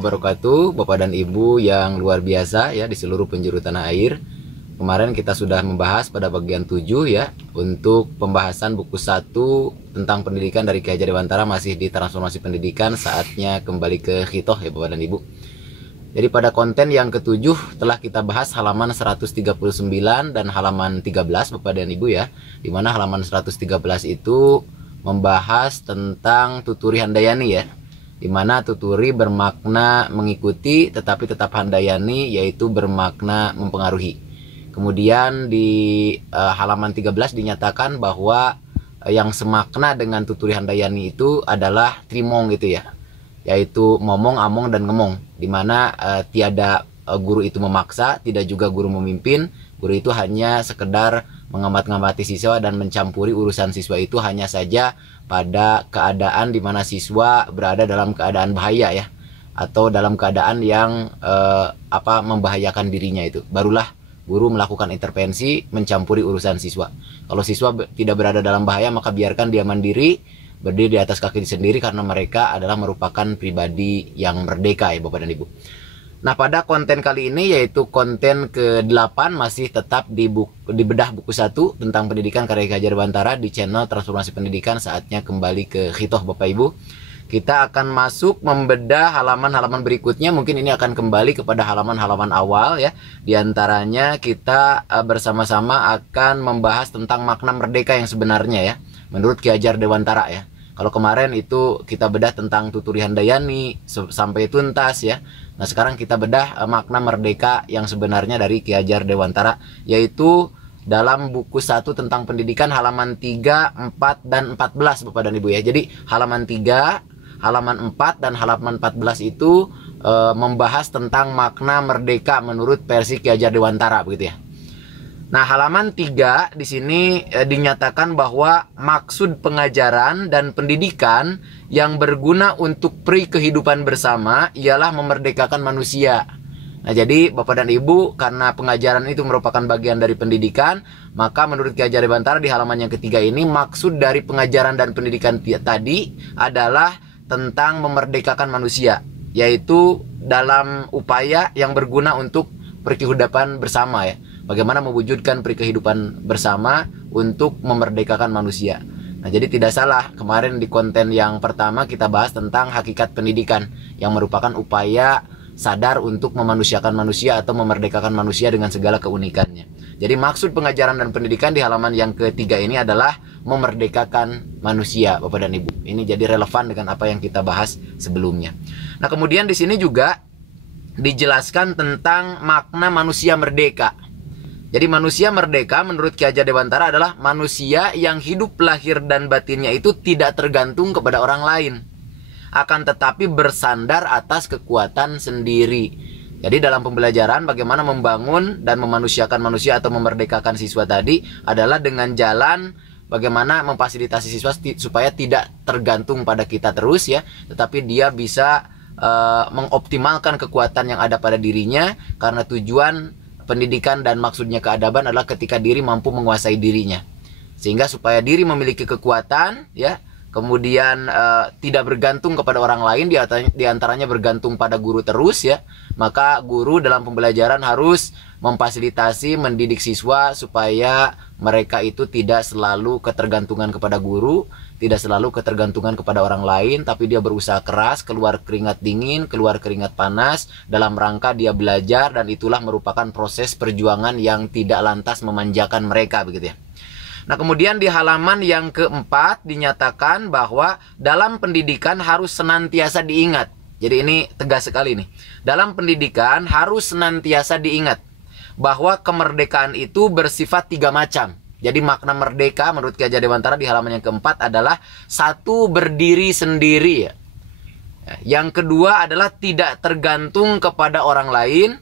wabarakatuh, Bapak dan Ibu yang luar biasa ya di seluruh penjuru tanah air. Kemarin kita sudah membahas pada bagian 7 ya, untuk pembahasan buku 1 tentang pendidikan dari Ki Hajar Dewantara masih di transformasi pendidikan, saatnya kembali ke Khitoh ya Bapak dan Ibu. Jadi pada konten yang ke-7 telah kita bahas halaman 139 dan halaman 13 Bapak dan Ibu ya. Dimana halaman 113 itu membahas tentang tuturi handayani ya. Dimana tuturi bermakna mengikuti tetapi tetap handayani yaitu bermakna mempengaruhi. Kemudian di halaman 13 dinyatakan bahwa yang semakna dengan tuturi handayani itu adalah trimong gitu ya, yaitu momong, among, dan ngemong, dimana tiada guru itu memaksa, tidak juga guru memimpin. Guru itu hanya sekedar mengamat-ngamati siswa dan mencampuri urusan siswa itu hanya saja pada keadaan di mana siswa berada dalam keadaan bahaya ya, atau dalam keadaan yang membahayakan dirinya, itu barulah guru melakukan intervensi mencampuri urusan siswa. Kalau siswa tidak berada dalam bahaya, maka biarkan dia mandiri, berdiri di atas kaki sendiri, karena mereka adalah merupakan pribadi yang merdeka ya Bapak dan Ibu. Nah, pada konten kali ini yaitu konten ke-8 masih tetap di bedah buku 1 tentang pendidikan karya Ki Hajar Dewantara di channel Transformasi Pendidikan. Saatnya kembali ke Khitoh Bapak Ibu. Kita akan masuk membedah halaman-halaman berikutnya. Mungkin ini akan kembali kepada halaman-halaman awal ya. Di antaranya kita bersama-sama akan membahas tentang makna merdeka yang sebenarnya ya, menurut Ki Hajar Dewantara ya. Kalau kemarin itu kita bedah tentang tuturi handayani sampai tuntas ya. Nah, sekarang kita bedah makna merdeka yang sebenarnya dari Ki Hajar Dewantara, yaitu dalam buku 1 tentang pendidikan halaman 3, 4, dan 14 Bapak dan Ibu ya. Jadi halaman 3, halaman 4, dan halaman 14 itu membahas tentang makna merdeka menurut versi Ki Hajar Dewantara begitu ya. Nah, halaman 3 di sini dinyatakan bahwa maksud pengajaran dan pendidikan yang berguna untuk pri kehidupan bersama ialah memerdekakan manusia. Nah, jadi Bapak dan Ibu, karena pengajaran itu merupakan bagian dari pendidikan, maka menurut Ki Hajar Dewantara di halaman yang ketiga ini, maksud dari pengajaran dan pendidikan tadi adalah tentang memerdekakan manusia, yaitu dalam upaya yang berguna untuk perkehidupan bersama ya. Bagaimana mewujudkan perkehidupan bersama untuk memerdekakan manusia. Nah, jadi tidak salah, kemarin di konten yang pertama kita bahas tentang hakikat pendidikan yang merupakan upaya sadar untuk memanusiakan manusia atau memerdekakan manusia dengan segala keunikannya. Jadi maksud pengajaran dan pendidikan di halaman yang ketiga ini adalah memerdekakan manusia Bapak dan Ibu. Ini jadi relevan dengan apa yang kita bahas sebelumnya. Nah, kemudian di sini juga dijelaskan tentang makna manusia merdeka. Jadi manusia merdeka menurut Ki Hajar Dewantara adalah manusia yang hidup lahir dan batinnya itu tidak tergantung kepada orang lain, akan tetapi bersandar atas kekuatan sendiri. Jadi dalam pembelajaran bagaimana membangun dan memanusiakan manusia atau memerdekakan siswa tadi adalah dengan jalan bagaimana memfasilitasi siswa supaya tidak tergantung pada kita terus ya, tetapi dia bisa mengoptimalkan kekuatan yang ada pada dirinya, karena tujuan pendidikan dan maksudnya keadaban adalah ketika diri mampu menguasai dirinya, sehingga supaya diri memiliki kekuatan ya, kemudian tidak bergantung kepada orang lain, di antaranya bergantung pada guru terus ya. Maka guru dalam pembelajaran harus memfasilitasi, mendidik siswa supaya mereka itu tidak selalu ketergantungan kepada guru, tidak selalu ketergantungan kepada orang lain, tapi dia berusaha keras, keluar keringat dingin, keluar keringat panas dalam rangka dia belajar, dan itulah merupakan proses perjuangan yang tidak lantas memanjakan mereka begitu ya. Nah, kemudian di halaman yang keempat dinyatakan bahwa dalam pendidikan harus senantiasa diingat. Jadi ini tegas sekali nih. Dalam pendidikan harus senantiasa diingat bahwa kemerdekaan itu bersifat 3 macam. Jadi makna merdeka menurut Ki Hajar Dewantara di halaman yang keempat adalah 1, berdiri sendiri ya. Yang kedua adalah tidak tergantung kepada orang lain,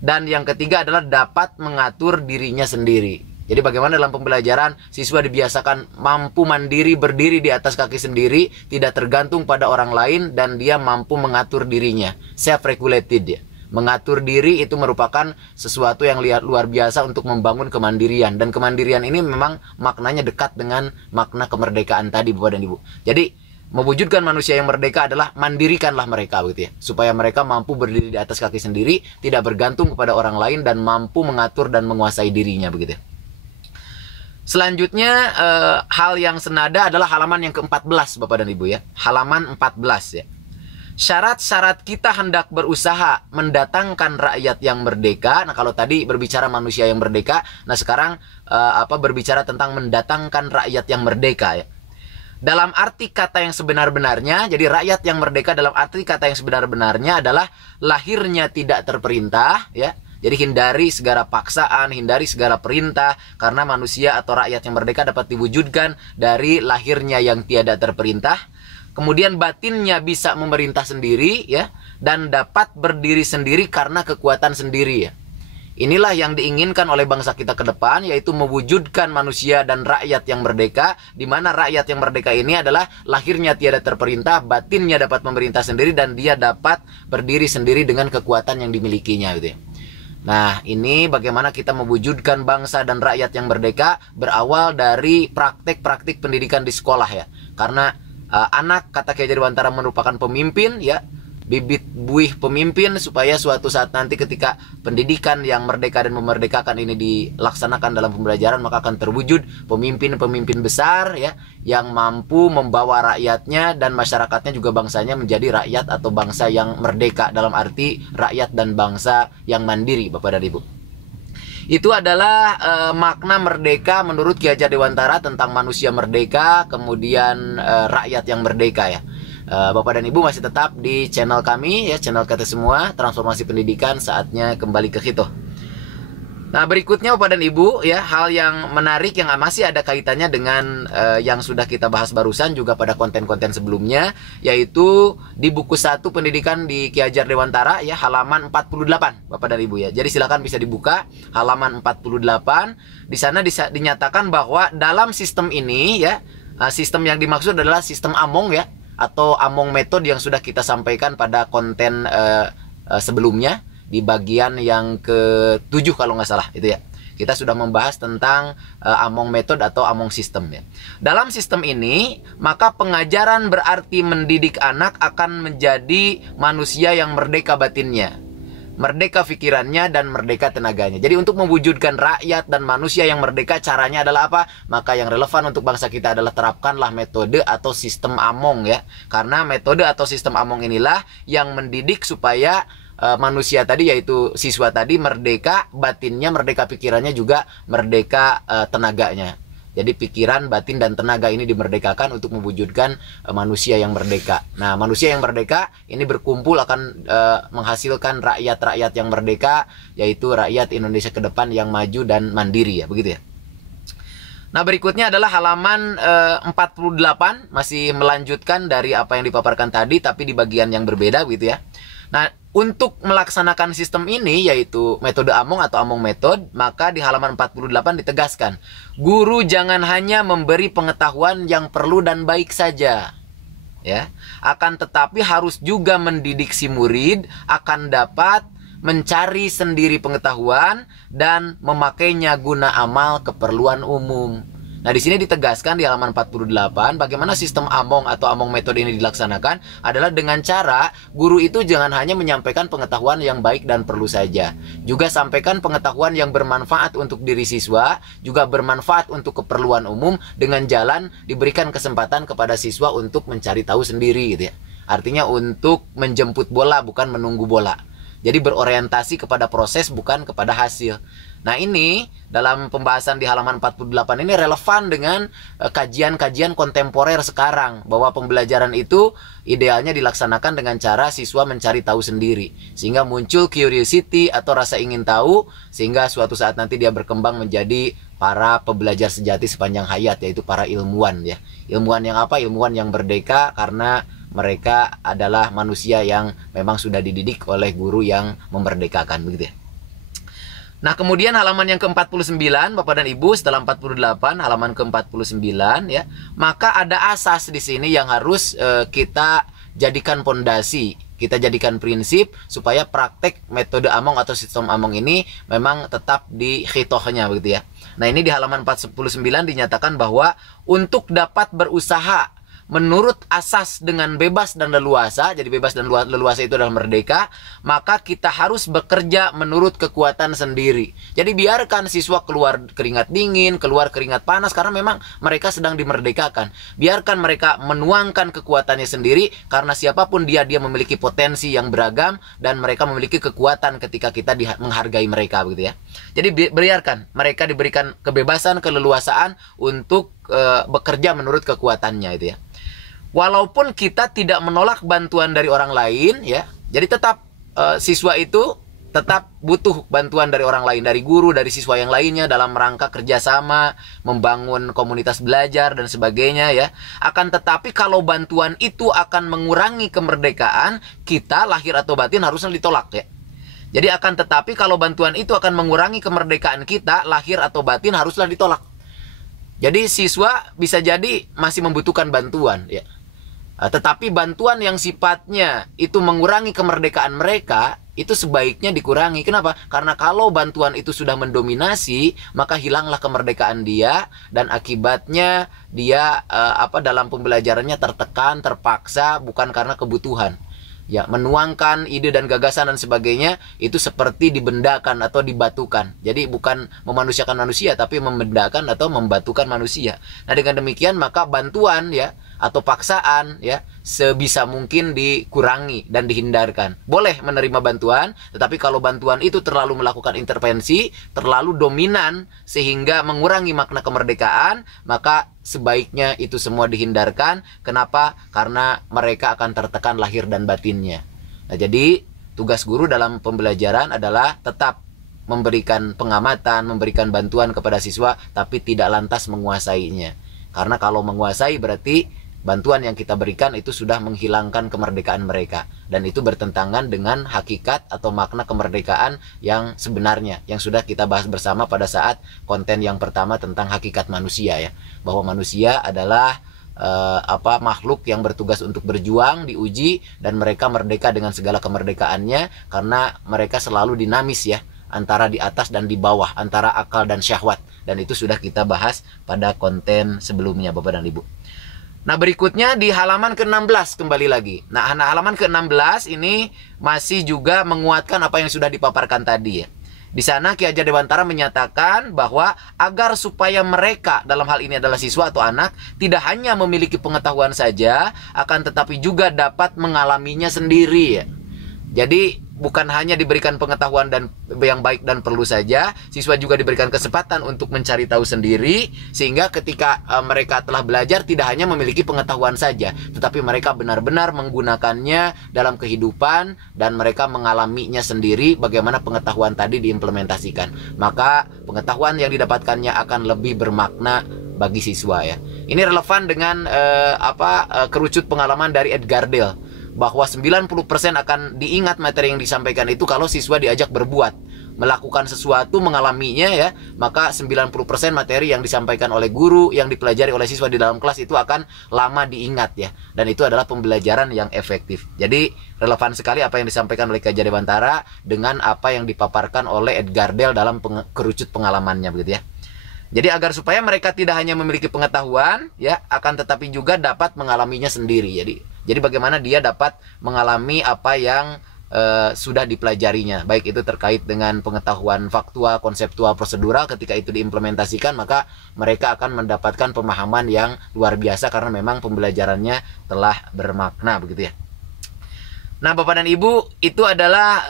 dan yang ketiga adalah dapat mengatur dirinya sendiri. Jadi bagaimana dalam pembelajaran siswa dibiasakan mampu mandiri, berdiri di atas kaki sendiri, tidak tergantung pada orang lain, dan dia mampu mengatur dirinya, self-regulated ya. Mengatur diri itu merupakan sesuatu yang luar biasa untuk membangun kemandirian, dan kemandirian ini memang maknanya dekat dengan makna kemerdekaan tadi Bapak dan Ibu. Jadi Mewujudkan manusia yang merdeka adalah mandirikanlah mereka begitu ya, supaya mereka mampu berdiri di atas kaki sendiri, tidak bergantung kepada orang lain dan mampu mengatur dan menguasai dirinya begitu ya. Selanjutnya hal yang senada adalah halaman yang ke-14 Bapak dan Ibu ya. Halaman 14 ya. Syarat-syarat kita hendak berusaha mendatangkan rakyat yang merdeka. Nah, kalau tadi berbicara manusia yang merdeka, nah sekarang berbicara tentang mendatangkan rakyat yang merdeka ya. Dalam arti kata yang sebenar-benarnya, jadi rakyat yang merdeka dalam arti kata yang sebenar-benarnya adalah lahirnya tidak terperintah ya. Jadi hindari segala paksaan, hindari segala perintah, karena manusia atau rakyat yang merdeka dapat diwujudkan dari lahirnya yang tiada terperintah. Kemudian batinnya bisa memerintah sendiri ya, dan dapat berdiri sendiri karena kekuatan sendiri ya. Inilah yang diinginkan oleh bangsa kita ke depan, yaitu mewujudkan manusia dan rakyat yang merdeka, di mana rakyat yang merdeka ini adalah lahirnya tiada terperintah, batinnya dapat memerintah sendiri, dan dia dapat berdiri sendiri dengan kekuatan yang dimilikinya gitu ya. Nah, ini bagaimana kita mewujudkan bangsa dan rakyat yang merdeka berawal dari praktek-praktek pendidikan di sekolah ya. Karena anak, kata Kiai Dewantara, merupakan pemimpin ya, bibit buih pemimpin, supaya suatu saat nanti ketika pendidikan yang merdeka dan memerdekakan ini dilaksanakan dalam pembelajaran, maka akan terwujud pemimpin-pemimpin besar ya, yang mampu membawa rakyatnya dan masyarakatnya juga bangsanya menjadi rakyat atau bangsa yang merdeka, dalam arti rakyat dan bangsa yang mandiri Bapak dan Ibu. Itu adalah makna merdeka menurut Ki Hajar Dewantara tentang manusia merdeka, kemudian rakyat yang merdeka ya. Bapak dan Ibu masih tetap di channel kami ya, channel kita semua, Transformasi Pendidikan, saatnya kembali ke Khitoh. Nah, berikutnya Bapak dan Ibu ya, hal yang menarik yang masih ada kaitannya dengan yang sudah kita bahas barusan juga pada konten-konten sebelumnya, yaitu di buku 1 pendidikan di Ki Hajar Dewantara ya, halaman 48 Bapak dan Ibu ya. Jadi silakan bisa dibuka halaman 48. Di sana dinyatakan bahwa dalam sistem ini ya, sistem yang dimaksud adalah sistem Among ya, atau Among Method yang sudah kita sampaikan pada konten sebelumnya di bagian yang ke-7 kalau nggak salah itu ya. Kita sudah membahas tentang Among Method atau Among System ya. Dalam sistem ini, maka pengajaran berarti mendidik anak akan menjadi manusia yang merdeka batinnya, merdeka pikirannya, dan merdeka tenaganya. Jadi untuk mewujudkan rakyat dan manusia yang merdeka, caranya adalah apa? Maka yang relevan untuk bangsa kita adalah terapkanlah metode atau sistem Among ya. Karena metode atau sistem Among inilah yang mendidik supaya manusia tadi, yaitu siswa tadi, merdeka batinnya, merdeka pikirannya, juga merdeka tenaganya. Jadi pikiran, batin, dan tenaga ini dimerdekakan untuk mewujudkan manusia yang merdeka. Nah, manusia yang merdeka ini berkumpul akan menghasilkan rakyat-rakyat yang merdeka, yaitu rakyat Indonesia ke depan yang maju dan mandiri ya, begitu ya. Nah, berikutnya adalah halaman 48, masih melanjutkan dari apa yang dipaparkan tadi, tapi di bagian yang berbeda gitu ya. Nah, untuk melaksanakan sistem ini, yaitu metode Among atau Among Method, maka di halaman 48 ditegaskan, guru jangan hanya memberi pengetahuan yang perlu dan baik saja, ya, akan tetapi harus juga mendidik si murid akan dapat mencari sendiri pengetahuan dan memakainya guna amal keperluan umum. Nah, di sini ditegaskan di halaman 48 bagaimana sistem Among atau Among Method ini dilaksanakan adalah dengan cara guru itu jangan hanya menyampaikan pengetahuan yang baik dan perlu saja, juga sampaikan pengetahuan yang bermanfaat untuk diri siswa, juga bermanfaat untuk keperluan umum, dengan jalan diberikan kesempatan kepada siswa untuk mencari tahu sendiri gitu ya. Artinya untuk menjemput bola bukan menunggu bola. Jadi berorientasi kepada proses bukan kepada hasil. Nah, ini dalam pembahasan di halaman 48 ini relevan dengan kajian-kajian kontemporer sekarang, bahwa pembelajaran itu idealnya dilaksanakan dengan cara siswa mencari tahu sendiri, sehingga muncul curiosity atau rasa ingin tahu, sehingga suatu saat nanti dia berkembang menjadi para pembelajar sejati sepanjang hayat, yaitu para ilmuwan ya. Ilmuwan yang apa? Ilmuwan yang merdeka karena mereka adalah manusia yang memang sudah dididik oleh guru yang memerdekakan begitu ya. Nah, kemudian halaman yang ke-49 Bapak dan Ibu, setelah 48 halaman ke-49 ya, maka ada asas di sini yang harus kita jadikan pondasi, kita jadikan prinsip supaya praktek metode Among atau sistem Among ini memang tetap di khitohnya begitu ya. Nah, ini di halaman 49 dinyatakan bahwa untuk dapat berusaha menurut asas dengan bebas dan leluasa. Jadi bebas dan leluasa itu adalah merdeka. Maka kita harus bekerja menurut kekuatan sendiri. Jadi biarkan siswa keluar keringat dingin, keluar keringat panas, karena memang mereka sedang dimerdekakan. Biarkan mereka menuangkan kekuatannya sendiri, karena siapapun dia memiliki potensi yang beragam, dan mereka memiliki kekuatan ketika kita menghargai mereka, begitu ya. Jadi biarkan mereka diberikan kebebasan, keleluasaan untuk bekerja menurut kekuatannya itu ya. Walaupun kita tidak menolak bantuan dari orang lain ya, jadi tetap siswa itu tetap butuh bantuan dari orang lain, dari guru, dari siswa yang lainnya dalam rangka kerjasama, membangun komunitas belajar dan sebagainya ya. Akan tetapi kalau bantuan itu akan mengurangi kemerdekaan, kita lahir atau batin harusnya ditolak ya. Jadi akan tetapi kalau bantuan itu akan mengurangi kemerdekaan kita, lahir atau batin haruslah ditolak. Jadi siswa bisa jadi masih membutuhkan bantuan ya. Tetapi bantuan yang sifatnya itu mengurangi kemerdekaan mereka, itu sebaiknya dikurangi. Kenapa? Karena kalau bantuan itu sudah mendominasi, maka hilanglah kemerdekaan dia, dan akibatnya dia dalam pembelajarannya tertekan, terpaksa, bukan karena kebutuhan. Ya, menuangkan ide dan gagasan dan sebagainya itu seperti dibendakan atau dibatukan. Jadi bukan memanusiakan manusia, tapi membendakan atau membatukan manusia. Nah, dengan demikian maka bantuan ya atau paksaan ya sebisa mungkin dikurangi dan dihindarkan. Boleh menerima bantuan, tetapi kalau bantuan itu terlalu melakukan intervensi, terlalu dominan sehingga mengurangi makna kemerdekaan, maka sebaiknya itu semua dihindarkan. Kenapa? Karena mereka akan tertekan lahir dan batinnya. Nah, jadi tugas guru dalam pembelajaran adalah tetap memberikan pengamatan, memberikan bantuan kepada siswa, tapi tidak lantas menguasainya. Karena kalau menguasai berarti bantuan yang kita berikan itu sudah menghilangkan kemerdekaan mereka. Dan itu bertentangan dengan hakikat atau makna kemerdekaan yang sebenarnya, yang sudah kita bahas bersama pada saat konten yang pertama tentang hakikat manusia ya. Bahwa manusia adalah makhluk yang bertugas untuk berjuang, diuji, dan mereka merdeka dengan segala kemerdekaannya, karena mereka selalu dinamis ya, antara di atas dan di bawah, antara akal dan syahwat. Dan itu sudah kita bahas pada konten sebelumnya Bapak dan Ibu. Nah, berikutnya di halaman ke-16 kembali lagi. Nah, halaman ke-16 ini masih juga menguatkan apa yang sudah dipaparkan tadi ya. Di sana Ki Hajar Dewantara menyatakan bahwa agar supaya mereka, dalam hal ini adalah siswa atau anak, tidak hanya memiliki pengetahuan saja, akan tetapi juga dapat mengalaminya sendiri ya. Jadi bukan hanya diberikan pengetahuan dan yang baik dan perlu saja, siswa juga diberikan kesempatan untuk mencari tahu sendiri, sehingga ketika mereka telah belajar tidak hanya memiliki pengetahuan saja, tetapi mereka benar-benar menggunakannya dalam kehidupan dan mereka mengalaminya sendiri bagaimana pengetahuan tadi diimplementasikan. Maka pengetahuan yang didapatkannya akan lebih bermakna bagi siswa ya. Ini relevan dengan kerucut pengalaman dari Edgar Dale, bahwa 90% akan diingat materi yang disampaikan itu kalau siswa diajak berbuat, melakukan sesuatu, mengalaminya ya, maka 90% materi yang disampaikan oleh guru, yang dipelajari oleh siswa di dalam kelas itu akan lama diingat ya, dan itu adalah pembelajaran yang efektif. Jadi relevan sekali apa yang disampaikan oleh Ki Hajar Dewantara dengan apa yang dipaparkan oleh Edgar Dale dalam kerucut pengalamannya begitu ya. Jadi agar supaya mereka tidak hanya memiliki pengetahuan ya, akan tetapi juga dapat mengalaminya sendiri. Jadi bagaimana dia dapat mengalami apa yang sudah dipelajarinya, baik itu terkait dengan pengetahuan faktual, konseptual, prosedural. Ketika itu diimplementasikan, maka mereka akan mendapatkan pemahaman yang luar biasa karena memang pembelajarannya telah bermakna begitu ya. Nah, Bapak dan Ibu, itu adalah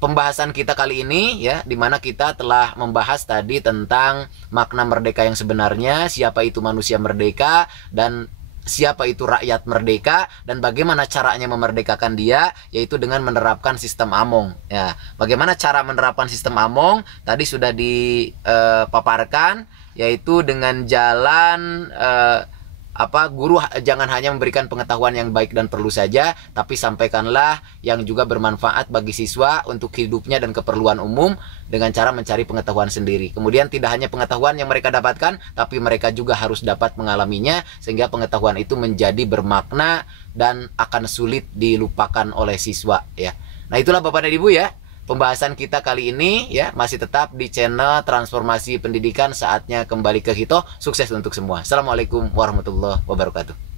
pembahasan kita kali ini ya, dimana kita telah membahas tadi tentang makna merdeka yang sebenarnya, siapa itu manusia merdeka, dan siapa itu rakyat merdeka, dan bagaimana caranya memerdekakan dia, yaitu dengan menerapkan sistem Among ya. Bagaimana cara menerapkan sistem Among tadi sudah dipaparkan, yaitu dengan jalan guru jangan hanya memberikan pengetahuan yang baik dan perlu saja, tapi sampaikanlah yang juga bermanfaat bagi siswa untuk hidupnya dan keperluan umum dengan cara mencari pengetahuan sendiri. Kemudian tidak hanya pengetahuan yang mereka dapatkan, tapi mereka juga harus dapat mengalaminya, sehingga pengetahuan itu menjadi bermakna dan akan sulit dilupakan oleh siswa ya. Nah, itulah Bapak dan Ibu ya, pembahasan kita kali ini ya masih tetap di channel Transformasi Pendidikan. Saatnya kembali ke Hito. Sukses untuk semua. Assalamualaikum warahmatullahi wabarakatuh.